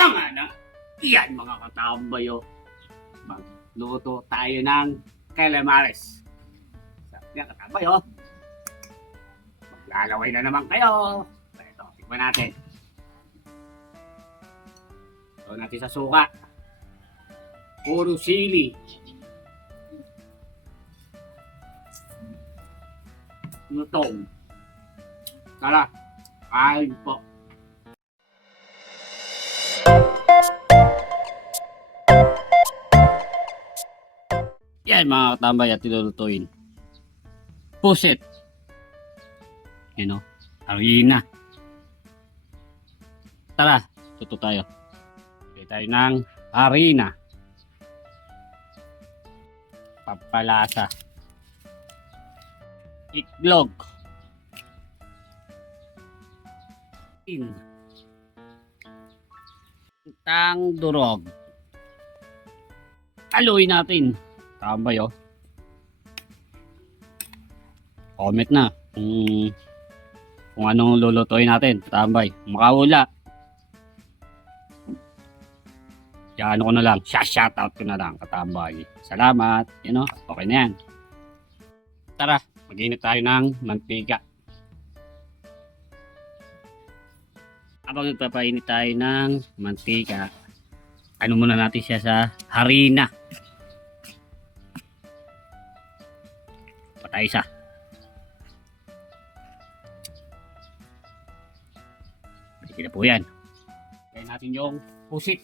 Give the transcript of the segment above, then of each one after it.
Tanga na! Yan mga katambayo. Magluto tayo ng calamares. Sarap niya katambayo. Maglalaway na naman kayo. Ito, tikman natin. Ito natin sa suka. Puro sili. Lutong. Tara, kain po. Yan mga katambay at tilulutuin. Pusit. Yan o. Harina. Tara, tuto tayo. Pili tayo ng harina. Pampalasa. Itlog. Tang durog. Haluin natin. Tambay oh. Comment na kung anong lulutuin natin. Tambay. Makawala. Yan ko na lang. Shoutout ko na lang. Katambay. Salamat. You know, okay na yan. Tara. Mag-init tayo ng mantika. Habang nagpapainit tayo ng mantika, ano muna natin siya sa harina. Patay isa. Sige na po yan. Kaya natin yung pusit.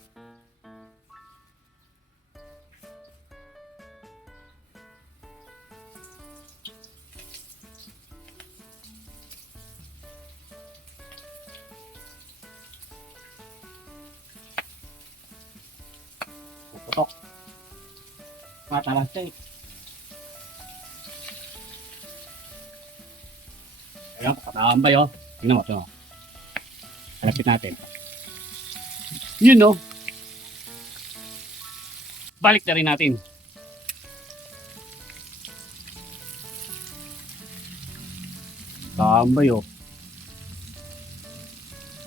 Putok. Matalas siya eh. Ayan, katambay oh. Tingnan mo, tingnan mo. Halapit natin. Yun no. Balik na rin natin. Tambay oh.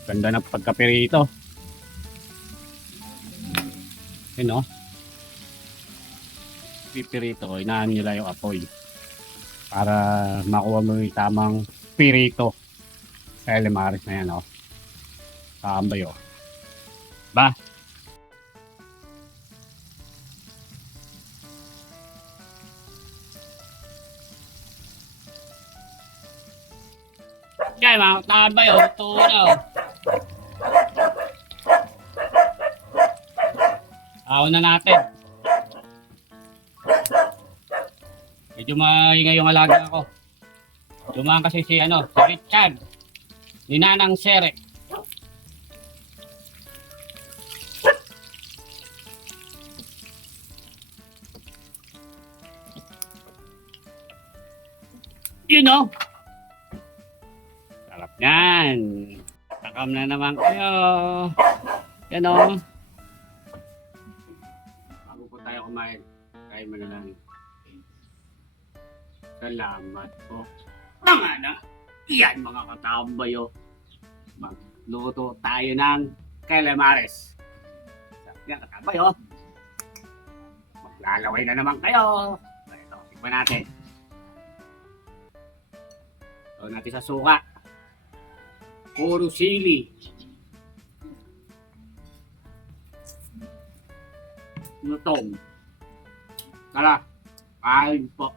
Ganda ng pagkapirito. Yun no. Pipirito, inaan nyo lang yung apoy para makuha mo yung tamang pirito sa calamares na yan oh. Tambay oh. Ba? Kaya mga tambay oh. Ito na oh. Ahon na natin. Medyo maingay yung alaga ko. Dumaan kasi si Richard. Ni Nanang Sere. You know. Sarap yan. Takam na naman kayo. Yan o. Bago po tayo kumain. Kain mo na lang. Salamat po. Tanga na. Yan mga katambayo. Magluto tayo ng calamares. Sarap yan katambayo. Maglalaway na naman kayo. Ito, tikman natin. Ito natin sa suka. Puro sili. Lutong. Tara, kain po.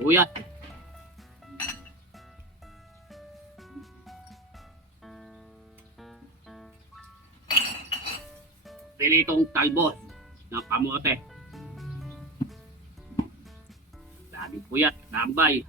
Uyat. Pilitong talbos ng kamote. Daming puyat, tambay.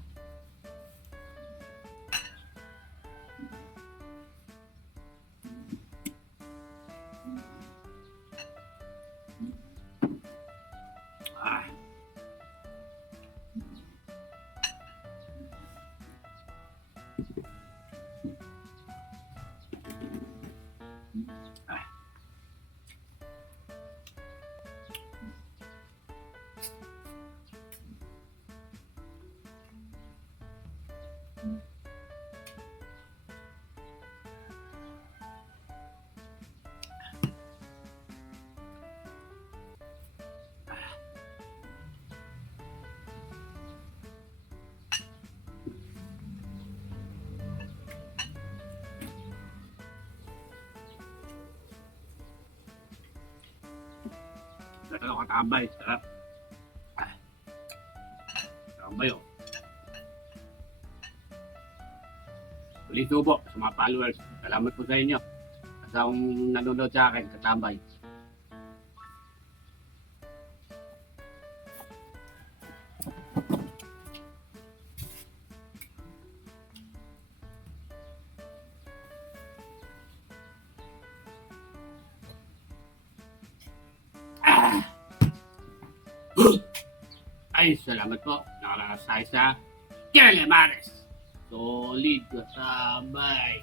katambay. Sarap. Katambay oh. Ulit po sa mga followers. Salamat po sa inyo. Sa kung nanonood sa akin, katambay. Ay, salamat po. Nakaranas tayo sa Calamares. Solid kasabay.